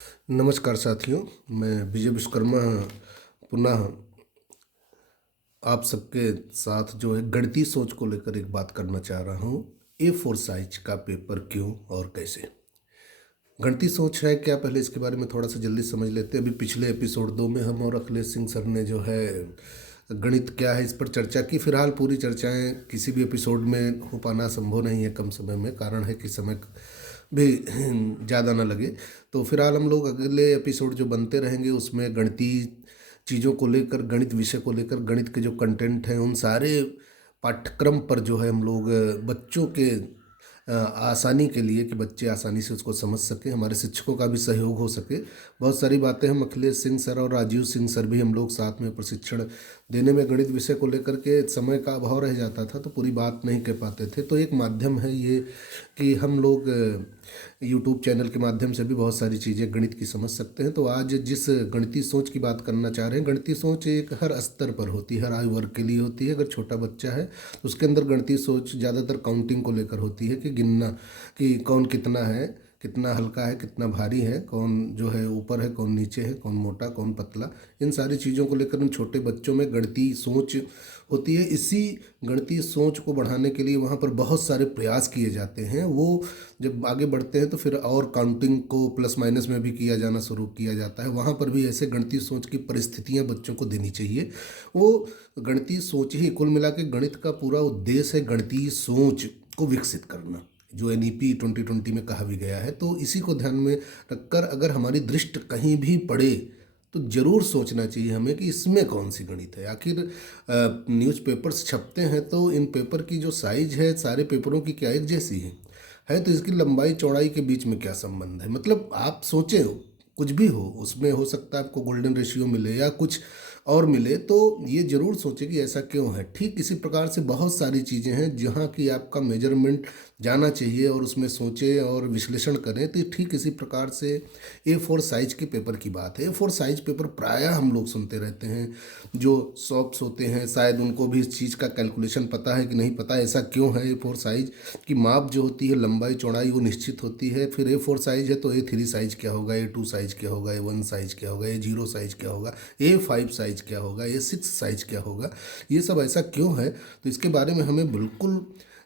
नमस्कार साथियों, मैं विजय विश्वकर्मा पुनः आप सबके साथ जो है गणितीय सोच को लेकर एक बात करना चाह रहा हूँ। A4 साइज का पेपर क्यों और कैसे? गणितीय सोच है क्या, पहले इसके बारे में थोड़ा सा जल्दी समझ लेते हैं। अभी पिछले एपिसोड 2 में हम और अखिलेश सिंह सर ने जो है गणित क्या है इस पर चर्चा की। फिलहाल पूरी चर्चाएं किसी भी एपिसोड में हो पाना संभव नहीं है कम समय में, कारण है कि समय भी ज़्यादा ना लगे। तो फिलहाल हम लोग अगले एपिसोड जो बनते रहेंगे उसमें गणितीय चीज़ों को लेकर, गणित विषय को लेकर, गणित के जो कंटेंट हैं उन सारे पाठ्यक्रम पर जो है हम लोग बच्चों के आसानी के लिए, कि बच्चे आसानी से उसको समझ सकें, हमारे शिक्षकों का भी सहयोग हो सके। बहुत सारी बातें हम अखिलेश सिंह सर और राजीव सिंह सर भी हम लोग साथ में प्रशिक्षण देने में गणित विषय को लेकर के समय का अभाव रह जाता था तो पूरी बात नहीं कह पाते थे। तो एक माध्यम है ये कि हम लोग यूट्यूब चैनल के माध्यम से भी बहुत सारी चीज़ें गणित की समझ सकते हैं। तो आज जिस गणितीय सोच की बात करना चाह रहे हैं, गणितीय सोच एक हर स्तर पर होती है, हर आयु वर्ग के लिए होती है। अगर छोटा बच्चा है तो उसके अंदर गणितीय सोच ज़्यादातर काउंटिंग को लेकर होती है, कि गिनना कि कौन कितना है, कितना हल्का है, कितना भारी है, कौन जो है ऊपर है, कौन नीचे है, कौन मोटा, कौन पतला। इन सारी चीज़ों को लेकर उन छोटे बच्चों में गणितीय सोच होती है। इसी गणितीय सोच को बढ़ाने के लिए वहाँ पर बहुत सारे प्रयास किए जाते हैं। वो जब आगे बढ़ते हैं तो फिर और काउंटिंग को प्लस माइनस में भी किया जाना शुरू किया जाता है। वहाँ पर भी ऐसे गणितीय सोच की परिस्थितियाँ बच्चों को देनी चाहिए। वो गणितीय सोच ही कुल मिला के, गणित का पूरा उद्देश्य है गणितीय सोच को विकसित करना, जो NEP 2020 में कहा भी गया है। तो इसी को ध्यान में रखकर अगर हमारी दृष्टि कहीं भी पड़े तो जरूर सोचना चाहिए हमें कि इसमें कौन सी गणित है। आखिर न्यूज़पेपर्स छपते हैं तो इन पेपर की जो साइज है सारे पेपरों की क्या एक जैसी है तो इसकी लंबाई चौड़ाई के बीच में क्या संबंध है? मतलब आप सोचें, कुछ भी हो उसमें, हो सकता है आपको गोल्डन रेशियो मिले या कुछ और मिले, तो ये जरूर सोचें कि ऐसा क्यों है। ठीक इसी प्रकार से बहुत सारी चीज़ें हैं जहाँ की आपका मेजरमेंट जाना चाहिए और उसमें सोचें और विश्लेषण करें। तो ठीक इसी प्रकार से A4 साइज के पेपर की बात है। A4 साइज पेपर प्रायः हम लोग सुनते रहते हैं, जो शॉप्स होते हैं शायद उनको भी इस चीज़ का कैलकुलेशन पता है कि नहीं पता, ऐसा क्यों है। A4 साइज की माप जो होती है, लंबाई चौड़ाई, वो निश्चित होती है। फिर A4 साइज है तो A3 साइज क्या होगा, A2 साइज क्या होगा, A1 साइज क्या होगा, A0 साइज क्या होगा, A5 साइज क्या होगा, A6 साइज क्या होगा। ये सब ऐसा क्यों है, तो इसके बारे में हमें बिल्कुल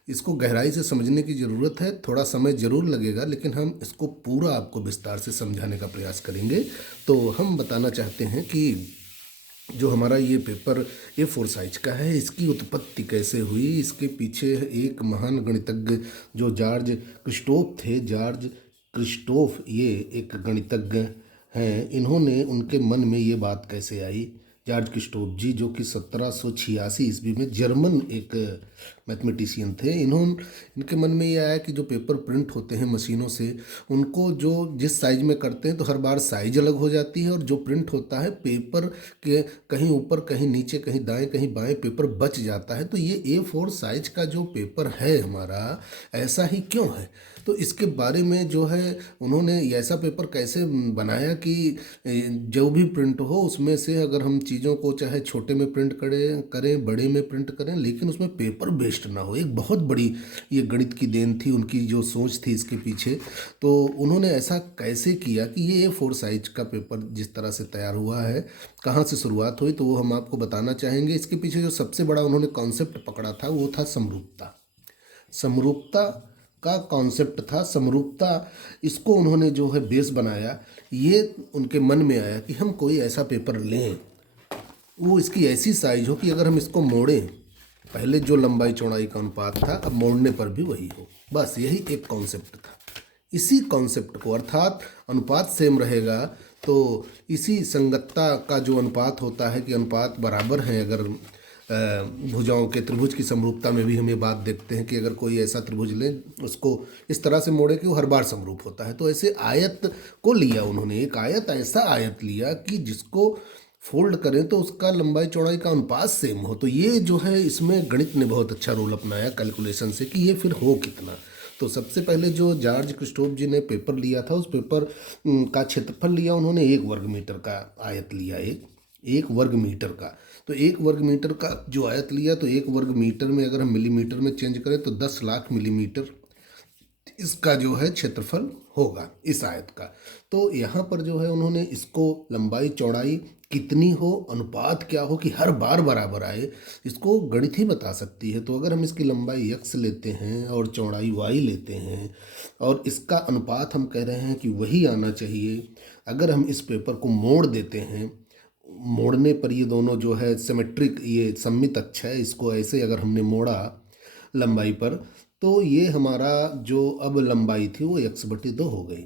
इसको गहराई से समझने की ज़रूरत है। थोड़ा समय ज़रूर लगेगा लेकिन हम इसको पूरा आपको विस्तार से समझाने का प्रयास करेंगे। तो हम बताना चाहते हैं कि जो हमारा ये पेपर A4 साइज का है, इसकी उत्पत्ति कैसे हुई। इसके पीछे एक महान गणितज्ञ जो जॉर्ज क्रिस्टोफ थे, जॉर्ज क्रिस्टोफ ये एक गणितज्ञ हैं। इन्होंने, उनके मन में ये बात कैसे आई, जॉर्ज क्रिस्टोफ जी, जो कि 1786 ईस्वी में जर्मन एक मैथमेटिशियन थे। इनके मन में ये आया कि जो पेपर प्रिंट होते हैं मशीनों से, उनको जो जिस साइज में करते हैं तो हर बार साइज अलग हो जाती है, और जो प्रिंट होता है पेपर के कहीं ऊपर, कहीं नीचे, कहीं दाएं, कहीं बाएं पेपर बच जाता है। तो ये A4 साइज का जो पेपर है हमारा, ऐसा ही क्यों है। तो इसके बारे में जो है उन्होंने ऐसा पेपर कैसे बनाया कि जो भी प्रिंट हो उसमें से अगर हम चीज़ों को चाहे छोटे में प्रिंट करें बड़े में प्रिंट करें, लेकिन उसमें पेपर वेस्ट ना हो। एक बहुत बड़ी ये गणित की देन थी, उनकी जो सोच थी इसके पीछे। तो उन्होंने ऐसा कैसे किया कि ये A4 साइज का पेपर जिस तरह से तैयार हुआ है, कहाँ से शुरुआत हुई, तो वो हम आपको बताना चाहेंगे। इसके पीछे जो सबसे बड़ा उन्होंने कॉन्सेप्ट पकड़ा था वो था समरूपता। समरूपता का कॉन्सेप्ट था, समरूपता, इसको उन्होंने जो है बेस बनाया। ये उनके मन में आया कि हम कोई ऐसा पेपर लें, वो इसकी ऐसी साइज हो कि अगर हम इसको मोड़ें, पहले जो लंबाई चौड़ाई का अनुपात था अब मोड़ने पर भी वही हो। बस यही एक कॉन्सेप्ट था। इसी कॉन्सेप्ट को, अर्थात अनुपात सेम रहेगा तो इसी संगतता का जो अनुपात होता है कि अनुपात बराबर है, अगर भुजाओं के त्रिभुज की समरूपता में भी हम ये बात देखते हैं कि अगर कोई ऐसा त्रिभुज लें, उसको इस तरह से मोड़े कि वो हर बार समरूप होता है। तो ऐसे आयत को लिया उन्होंने, एक आयत, ऐसा आयत लिया कि जिसको फोल्ड करें तो उसका लंबाई चौड़ाई का अनुपात सेम हो। तो ये जो है इसमें गणित ने बहुत अच्छा रोल अपनाया कैलकुलेशन से कि ये फिर हो कितना। तो सबसे पहले जो जॉर्ज क्रिस्टोफ जी ने पेपर लिया था, उस पेपर का क्षेत्रफल लिया उन्होंने, 1 वर्ग मीटर का आयत लिया, एक वर्ग मीटर का। तो 1 वर्ग मीटर का जो आयत लिया, तो 1 वर्ग मीटर में अगर हम मिलीमीटर में चेंज करें तो 10 लाख मिलीमीटर इसका जो है क्षेत्रफल होगा इस आयत का। तो यहाँ पर जो है उन्होंने इसको लंबाई चौड़ाई कितनी हो, अनुपात क्या हो कि हर बार बराबर आए, इसको गणित ही बता सकती है। तो अगर हम इसकी लंबाई x लेते हैं और चौड़ाई y लेते हैं और इसका अनुपात हम कह रहे हैं कि वही आना चाहिए, अगर हम इस पेपर को मोड़ देते हैं, मोड़ने पर ये दोनों जो है सिमेट्रिक, ये सममित अक्ष है, इसको ऐसे अगर हमने मोड़ा लंबाई पर, तो ये हमारा जो अब लंबाई थी वो x/2 हो गई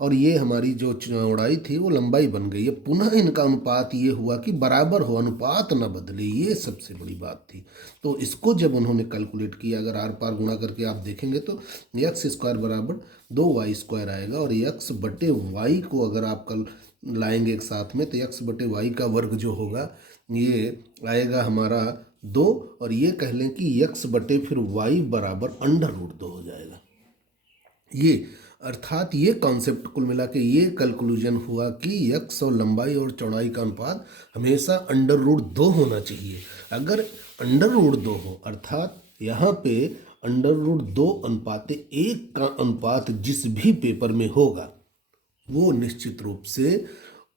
और ये हमारी जो चौड़ाई थी वो लंबाई बन गई है। पुनः इनका अनुपात ये हुआ कि बराबर हो, अनुपात न बदले, ये सबसे बड़ी बात थी। तो इसको जब उन्होंने कैलकुलेट किया, अगर आर पार गुणा करके आप देखेंगे तो x² बराबर 2y² आएगा और x/y को अगर आप कल लाएंगे एक साथ में तो x/y का वर्ग जो होगा ये आएगा हमारा 2 और ये कह लें कि x/y बराबर √2 हो जाएगा। ये अर्थात ये कॉन्सेप्ट कुल मिला के ये कंक्लूजन हुआ कि x और लंबाई और चौड़ाई का अनुपात हमेशा √2 होना चाहिए। अगर √2 हो अर्थात यहाँ पे √2 अनुपाते 1 का अनुपात जिस भी पेपर में होगा वो निश्चित रूप से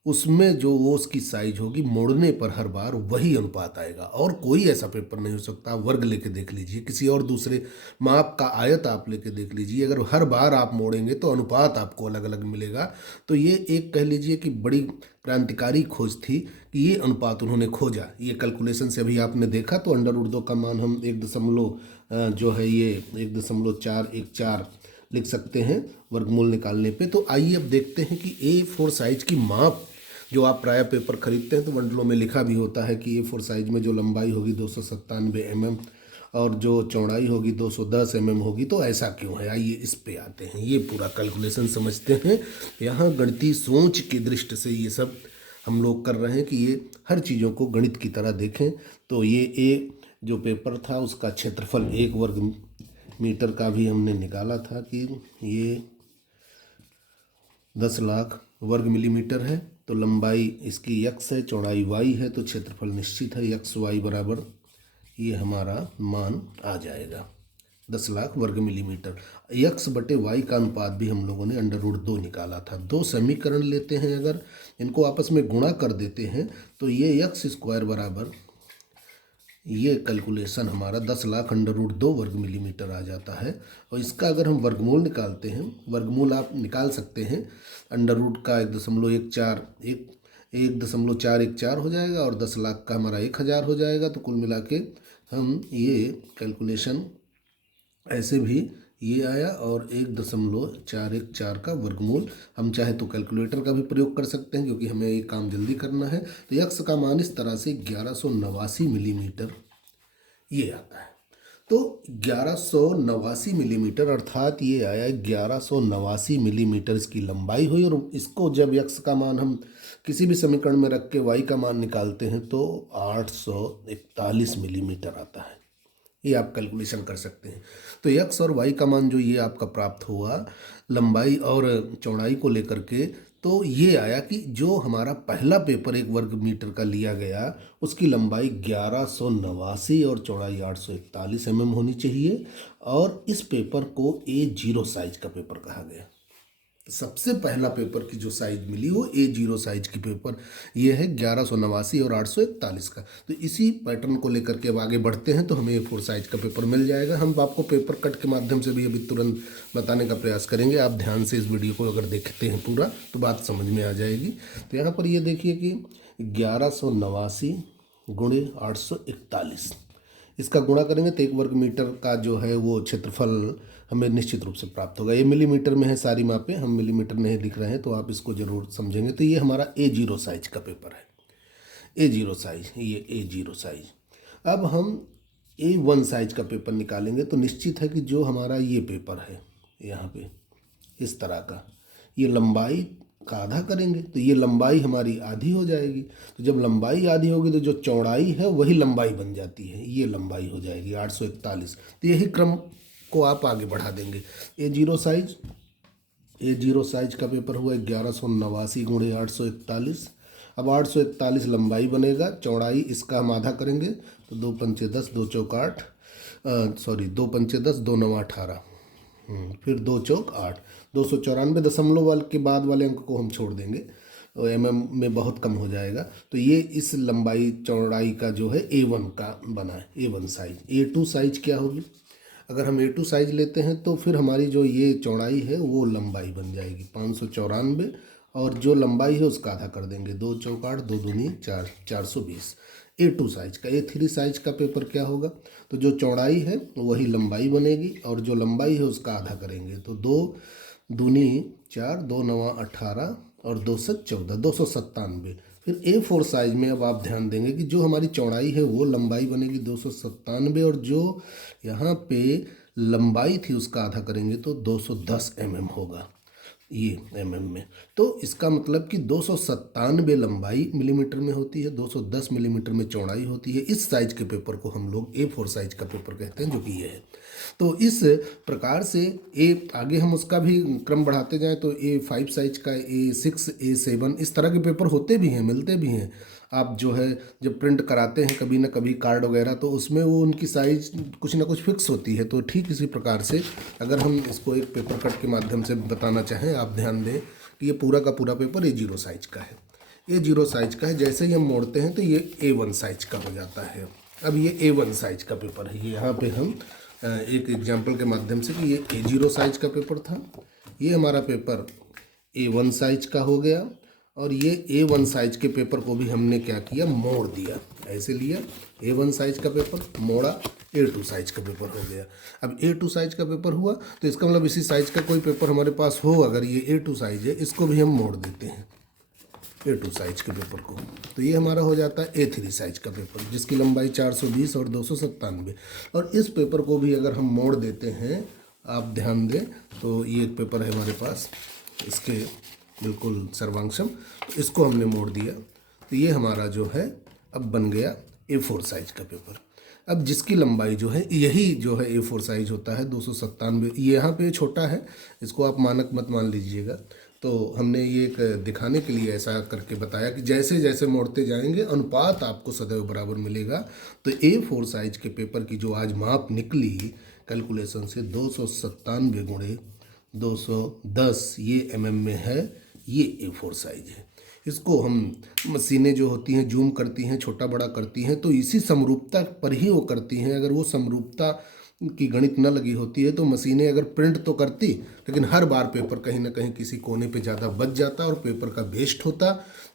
उसमें जो वो उसकी साइज होगी मोड़ने पर हर बार वही अनुपात आएगा और कोई ऐसा पेपर नहीं हो सकता। वर्ग लेके देख लीजिए, किसी और दूसरे माप का आयत आप लेके देख लीजिए, अगर हर बार आप मोड़ेंगे तो अनुपात आपको अलग अलग मिलेगा। तो ये एक कह लीजिए कि बड़ी क्रांतिकारी खोज थी कि ये अनुपात उन्होंने खोजा। ये कैलकुलेशन से अभी आपने देखा तो √2 का मान हम 1 जो है ये 1.414 लिख सकते हैं वर्गमूल निकालने पे। तो आइए अब देखते हैं कि A4 साइज की माप, जो आप प्राय पेपर खरीदते हैं तो बंडलों में लिखा भी होता है कि A4 साइज में जो लंबाई होगी 297 mm और जो चौड़ाई होगी 210 mm होगी। तो ऐसा क्यों है, आइए इस पे आते हैं, ये पूरा कैलकुलेशन समझते हैं। यहाँ गणितीय सोच की दृष्टि से ये सब हम लोग कर रहे हैं कि ये हर चीज़ों को गणित की तरह देखें। तो ये जो पेपर था उसका क्षेत्रफल 1 वर्ग मीटर का भी हमने निकाला था कि ये 10 लाख वर्ग मिलीमीटर है। तो लंबाई इसकी x है, चौड़ाई y है, तो क्षेत्रफल निश्चित है xy बराबर ये हमारा मान आ जाएगा 10 लाख वर्ग मिलीमीटर। x/y का अनुपात भी हम लोगों ने √2 निकाला था। दो समीकरण लेते हैं, अगर इनको आपस में गुणा कर देते हैं तो ये x² बराबर ये कैलकुलेशन हमारा 10 लाख √2 वर्ग मिलीमीटर आ जाता है। और इसका अगर हम वर्गमूल निकालते हैं, वर्गमूल आप निकाल सकते हैं, √ का 1.414 हो जाएगा और 10 लाख का हमारा 1000 हो जाएगा। तो कुल मिला के हम ये कैलकुलेशन ऐसे भी ये आया और 1.414 का वर्गमूल। हम चाहे तो कैलकुलेटर का भी प्रयोग कर सकते हैं क्योंकि हमें ये काम जल्दी करना है। तो x का मान इस तरह से 1189 मिलीमीटर ये आता है। तो 1189 मिलीमीटर अर्थात ये आया 1189 मिलीमीटर इसकी लंबाई हुई। और इसको जब x का मान हम किसी भी समीकरण में रख के y का मान निकालते हैं तो 841 मिलीमीटर आता है। ये आप कैलकुलेशन कर सकते हैं। तो x और y का मान जो ये आपका प्राप्त हुआ लंबाई और चौड़ाई को लेकर के, तो ये आया कि जो हमारा पहला पेपर 1 वर्ग मीटर का लिया गया उसकी लंबाई 1189 और चौड़ाई 841 mm होनी चाहिए और इस पेपर को A0 साइज का पेपर कहा गया। सबसे पहला पेपर की जो साइज मिली वो A0 साइज की पेपर ये है 1189 और 841 का। तो इसी पैटर्न को लेकर के अब आगे बढ़ते हैं तो हमें A4 साइज का पेपर मिल जाएगा। हम आपको पेपर कट के माध्यम से भी अभी तुरंत बताने का प्रयास करेंगे। आप ध्यान से इस वीडियो को अगर देखते हैं पूरा तो बात समझ में आ जाएगी। तो यहाँ पर ये देखिए कि 1189 गुणे 841, इसका गुणा करेंगे तो 1 वर्ग मीटर का जो है वो क्षेत्रफल हमें निश्चित रूप से प्राप्त होगा। ये मिलीमीटर में है सारी मापें, हम मिलीमीटर नहीं लिख रहे हैं तो आप इसको ज़रूर समझेंगे। तो ये हमारा A0 साइज का पेपर है, A0 साइज, ये A0 साइज। अब हम A1 साइज का पेपर निकालेंगे तो निश्चित है कि जो हमारा ये पेपर है यहाँ पे इस तरह का, ये लंबाई का आधा करेंगे तो ये लंबाई हमारी आधी हो जाएगी। तो जब लंबाई आधी होगी तो जो चौड़ाई है वही लंबाई बन जाती है, ये लंबाई हो जाएगी 841। तो यही क्रम को आप आगे बढ़ा देंगे। A0 साइज का पेपर हुआ 1189 गुणे 841। अब 841 लंबाई बनेगा, चौड़ाई इसका हम आधा करेंगे तो 2 पंचे 10, 2 चौक 8, 2 पंचे 10, 2 9 18, फिर 2 चौक 8, 294 दशमलव वाले के बाद वाले अंक को हम छोड़ देंगे, तो में बहुत कम हो जाएगा। तो ये इस लंबाई चौड़ाई का जो है A1 का बना है, A1 साइज। A2 साइज क्या होगी? अगर हम A2 साइज लेते हैं तो फिर हमारी जो ये चौड़ाई है वो लंबाई बन जाएगी 594, और जो लंबाई है उसका आधा कर देंगे, 2 चौक 8, 2 दूनी 4, 420। A2 साइज का। A3 साइज का पेपर क्या होगा? तो जो चौड़ाई है वही लंबाई बनेगी, और जो लंबाई है उसका आधा करेंगे, तो 2 दूनी 4, 2 नवा 18 और 2 से 14, 297। फिर A4 साइज में अब आप ध्यान देंगे कि जो हमारी चौड़ाई है वो लंबाई बनेगी 297, और जो यहाँ पे लंबाई थी उसका आधा करेंगे तो 210 mm होगा, ये mm में। तो इसका मतलब कि 297 लंबाई मिलीमीटर में होती है, 210 मिलीमीटर में चौड़ाई होती है। इस साइज के पेपर को हम लोग A4 साइज का पेपर कहते हैं, जो कि ये है। तो इस प्रकार से आगे हम उसका भी क्रम बढ़ाते जाएं तो A5 साइज का, A6, A7 इस तरह के पेपर होते भी हैं, मिलते भी हैं। आप जो है जब प्रिंट कराते हैं कभी ना कभी कार्ड वगैरह, तो उसमें वो उनकी साइज कुछ ना कुछ फिक्स होती है। तो ठीक इसी प्रकार से अगर हम इसको एक पेपर कट के माध्यम से बताना चाहें, आप ध्यान दें कि ये पूरा का पूरा पेपर A0 साइज का है, A0 साइज का है। जैसे ही हम मोड़ते हैं तो ये A1 साइज का हो जाता है। अब ये A1 साइज का पेपर है, ये यहाँ पे हम एक एग्जाम्पल के माध्यम से कि ये A0 साइज का पेपर था, ये हमारा पेपर A1 साइज का हो गया, और ये A1 साइज के पेपर को भी हमने क्या किया, मोड़ दिया। ऐसे लिया A1 साइज का पेपर, मोड़ा, A2 साइज का पेपर हो गया। अब A2 साइज का पेपर हुआ तो इसका मतलब इसी साइज का कोई पेपर हमारे पास हो, अगर ये A2 साइज है, इसको भी हम मोड़ देते हैं A2 साइज के पेपर को, तो ये हमारा हो जाता है A3 साइज का पेपर, जिसकी लंबाई 420 और 297। और इस पेपर को भी अगर हम मोड़ देते हैं, आप ध्यान दें, तो ये एक पेपर है हमारे पास, इसके बिल्कुल सर्वांशम, तो इसको हमने मोड़ दिया, तो ये हमारा जो है अब बन गया A4 साइज का पेपर। अब जिसकी लंबाई जो है, यही जो है A4 साइज होता है 297। यहाँ पे छोटा है, इसको आप मानक मत मान लीजिएगा। तो हमने ये एक दिखाने के लिए ऐसा करके बताया कि जैसे जैसे मोड़ते जाएंगे अनुपात आपको सदैव बराबर मिलेगा। तो A4 साइज के पेपर की जो आज माप निकली कैलकुलेशन से, 297 गुणे 210 ये mm में है, ये A4 साइज है। इसको हम मशीनें जो होती हैं जूम करती हैं, छोटा बड़ा करती हैं, तो इसी समरूपता पर ही वो करती हैं। अगर वो समरूपता की गणित न लगी होती है तो मशीनें अगर प्रिंट तो करती, लेकिन हर बार पेपर कहीं ना कहीं किसी कोने पे ज़्यादा बच जाता और पेपर का वेस्ट होता।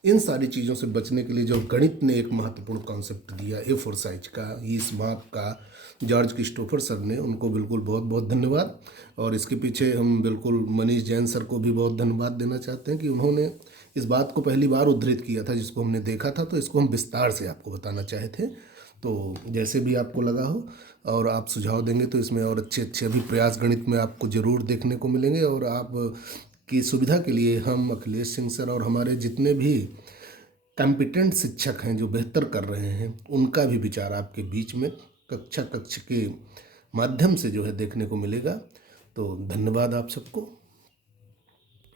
इन सारी चीज़ों से बचने के लिए जो गणित ने एक महत्वपूर्ण कॉन्सेप्ट दिया A4 साइज का, इस माप का, जॉर्ज क्रिस्टोफर सर ने, उनको बिल्कुल बहुत बहुत धन्यवाद। और इसके पीछे हम बिल्कुल मनीष जैन सर को भी बहुत धन्यवाद देना चाहते हैं कि उन्होंने इस बात को पहली बार उद्धृत किया था, जिसको हमने देखा था, तो इसको हम विस्तार से आपको बताना चाहे थे। तो जैसे भी आपको लगा हो और आप सुझाव देंगे तो इसमें और अच्छे अच्छे अभी प्रयास गणित में आपको ज़रूर देखने को मिलेंगे। और आप की सुविधा के लिए हम अखिलेश सिंह सर और हमारे जितने भी कॉम्पिटेंट शिक्षक हैं जो बेहतर कर रहे हैं, उनका भी विचार आपके बीच में कक्ष के माध्यम से जो है देखने को मिलेगा। तो धन्यवाद आप सबको।